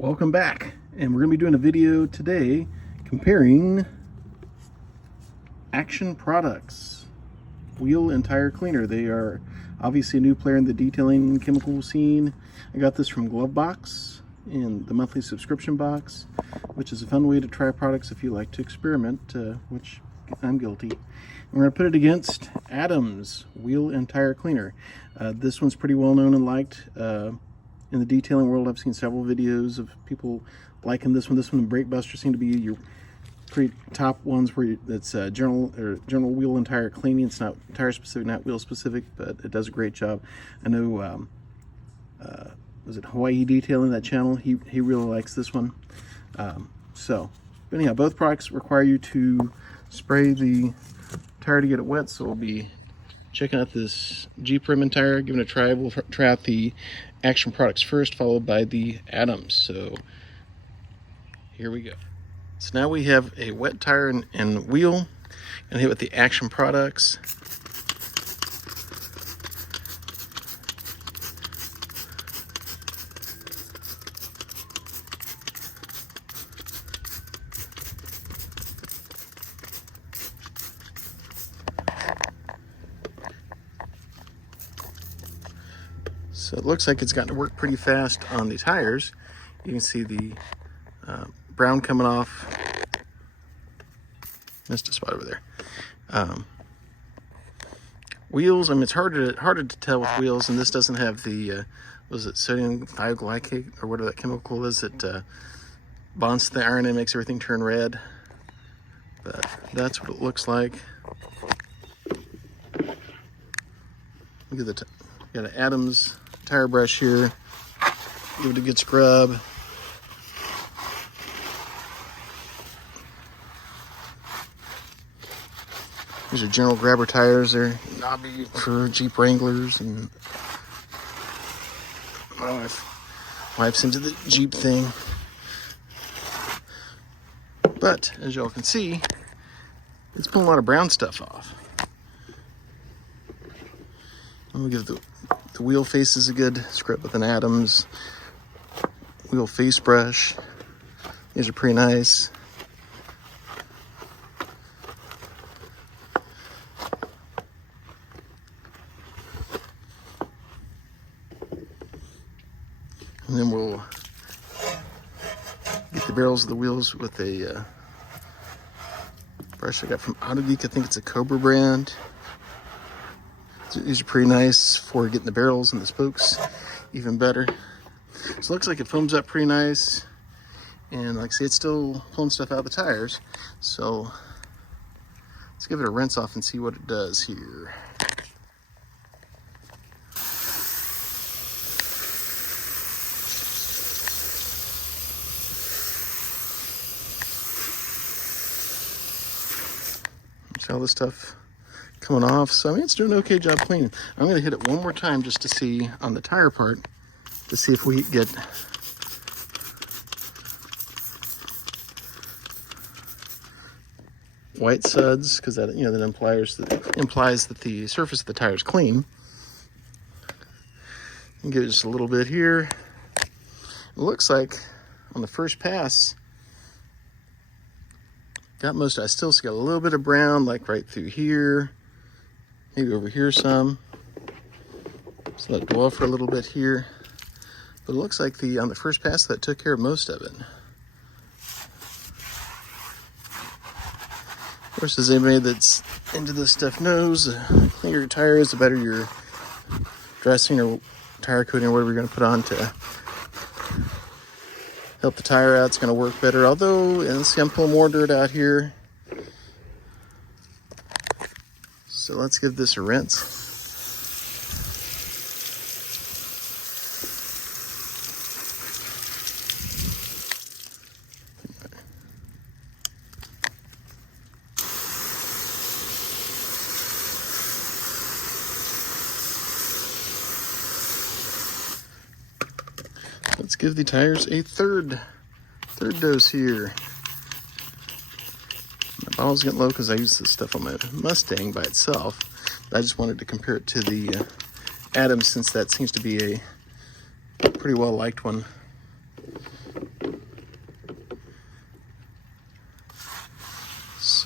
Welcome back, and we're going to be doing a video today comparing Action Products wheel and tire cleaner. They are obviously a new player in the detailing chemical scene. I got this from Glovebox in the monthly subscription box, which is a fun way to try products if you like to experiment, which I'm guilty. And we're going to put it against Adams wheel and tire cleaner. This one's pretty well known and liked. In the detailing world, I've seen several videos of people liking this one. This one and Brake Buster seem to be your pretty top ones where it's general wheel and tire cleaning. It's not tire specific, not wheel specific, but it does a great job. I know, was it Hawaii Detailing, that channel? He really likes this one. But anyhow, both products require you to spray the tire to get it wet, so we'll be checking out this Jeep rim and tire, giving it a try. We'll try out the Action Products first, followed by the Adams. So here we go. So now we have a wet tire and wheel, and hit with the Action Products. So it looks like it's gotten to work pretty fast on the tires. You can see the brown coming off. Missed a spot over there. Wheels, I mean, it's harder to tell with wheels, and this doesn't have the, was it sodium thioglycate or whatever that chemical is that bonds to the iron and makes everything turn red. But that's what it looks like. Look at got an Adams tire brush here. Give it a good scrub. These are general grabber tires. They're knobby for Jeep Wranglers, and my wife's into the Jeep thing. But as y'all can see, it's pulling a lot of brown stuff off. I'm gonna give the wheel faces a good scrub with an Adams wheel face brush. These are pretty nice. And then we'll get the barrels of the wheels with a brush I got from Autogeek. I think it's a Cobra brand. These are pretty nice for getting the barrels and the spokes even better. So it looks like it foams up pretty nice. And like I say, it's still pulling stuff out of the tires. So let's give it a rinse off and see what it does here. See all this stuff coming off. So I mean, it's doing an okay job cleaning. I'm going to hit it one more time just to see on the tire part, to see if we get white suds, because that, you know, that implies that the surface of the tire is clean. And get just a little bit here. It looks like on the first pass, got most of it. I still got a little bit of brown, like right through here. Maybe over here some. Just let it dwell for a little bit here. But it looks like on the first pass that took care of most of it. Of course, as anybody that's into this stuff knows, the cleaner your tire is, the better your dressing or tire coating or whatever you're going to put on to help the tire out. It's going to work better. Although, and see, I'm pulling more dirt out here. So let's give this a rinse. Let's give the tires a third dose here. My bottle's getting low because I use this stuff on my Mustang by itself. I just wanted to compare it to the Adams, since that seems to be a pretty well liked one.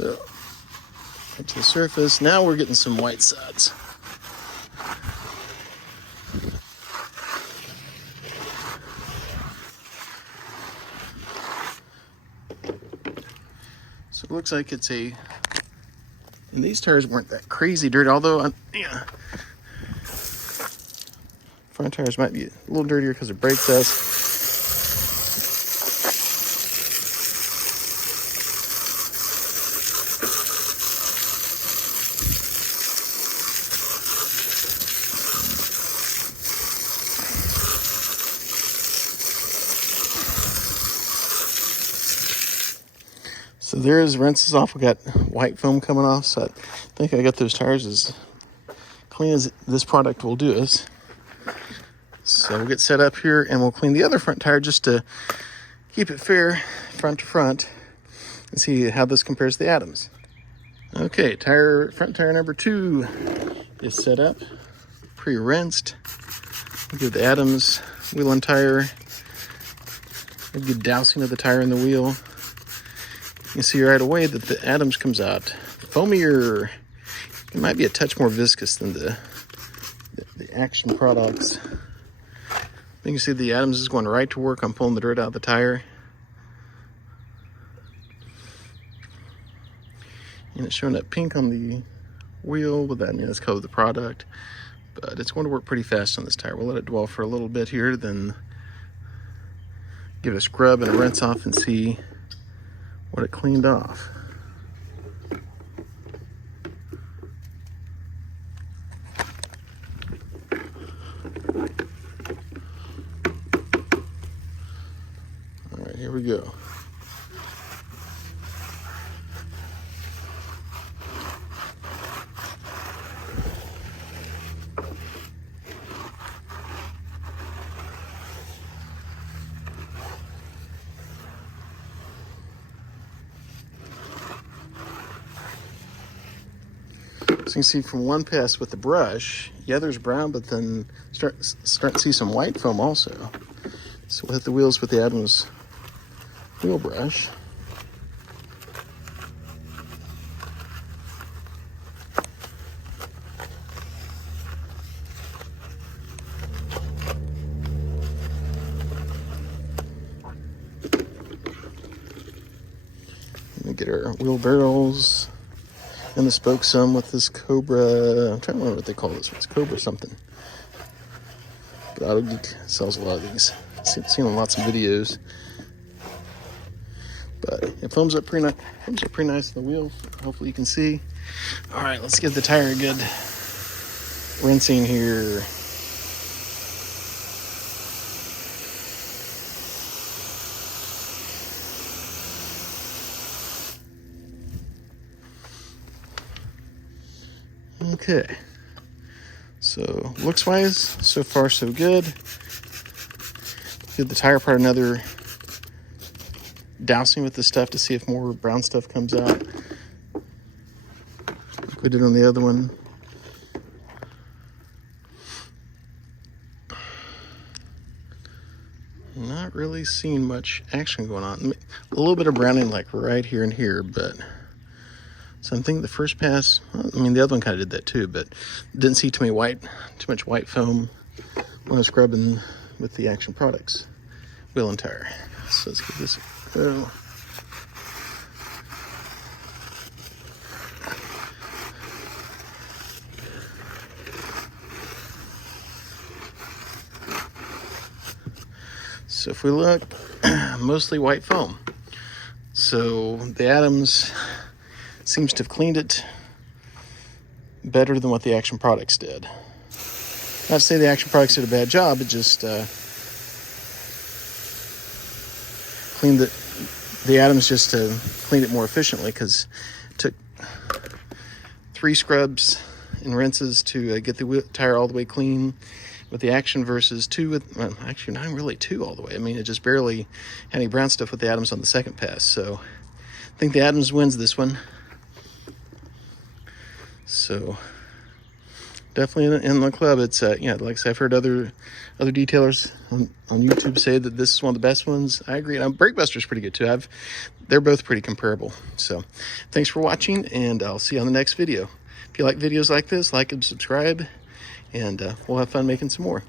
So, up to the surface. Now we're getting some white suds. So it looks like it's a, and these tires weren't that crazy dirty, although, yeah, front tires might be a little dirtier because of brake dust. So there is rinses off. We got white foam coming off, so I think I got those tires as clean as this product will do us. So we'll get set up here and we'll clean the other front tire just to keep it fair, front to front, and see how this compares to the Adams. Okay, front tire number 2 is set up, pre-rinsed. We'll give the Adams wheel and tire a good dousing of the tire in the wheel. You can see right away that the Adams comes out foamier. It might be a touch more viscous than the Action products. You can see the Adams is going right to work on pulling the dirt out of the tire. And it's showing up pink on the wheel, but that means it's color of the product. But it's going to work pretty fast on this tire. We'll let it dwell for a little bit here, then give it a scrub and a rinse off and see what it cleaned off. All right, here we go. So you can see from one pass with the brush, yeah, there's brown, but then start to see some white foam also. So we'll hit the wheels with the Adams wheel brush. And get our wheel barrels and the spokes some with this Cobra. I'm trying to remember what they call this. It's Cobra something. But Auto Geek sells a lot of these. I've seen lots of videos. But it foams up pretty nice in the wheel. Hopefully you can see. All right, let's give the tire a good rinsing here. Okay, so looks wise, so far so good. Give the tire part another dousing with the stuff to see if more brown stuff comes out. Like we did on the other one. Not really seeing much action going on. A little bit of browning like right here and here, but so I'm thinking the first pass, I mean, the other one kind of did that too, but didn't see too much white foam when I was scrubbing with the Action Products wheel and tire. So let's give this a go. So if we look, mostly white foam. So the Adams seems to have cleaned it better than what the Action Products did. Not to say the Action Products did a bad job, it just cleaned the Adams just cleaned it more efficiently, because it took 3 scrubs and rinses to get the tire all the way clean with the Action versus 2 with, well, actually not really 2 all the way. I mean, it just barely had any brown stuff with the Adams on the second pass. So I think the Adams wins this one. So definitely in the club. It's yeah, like I said, I've heard other detailers on YouTube say that this is one of the best ones. I agree. And Breakbuster's pretty good too. They're both pretty comparable. So thanks for watching, and I'll see you on the next video. If you like videos like this, like and subscribe, and we'll have fun making some more.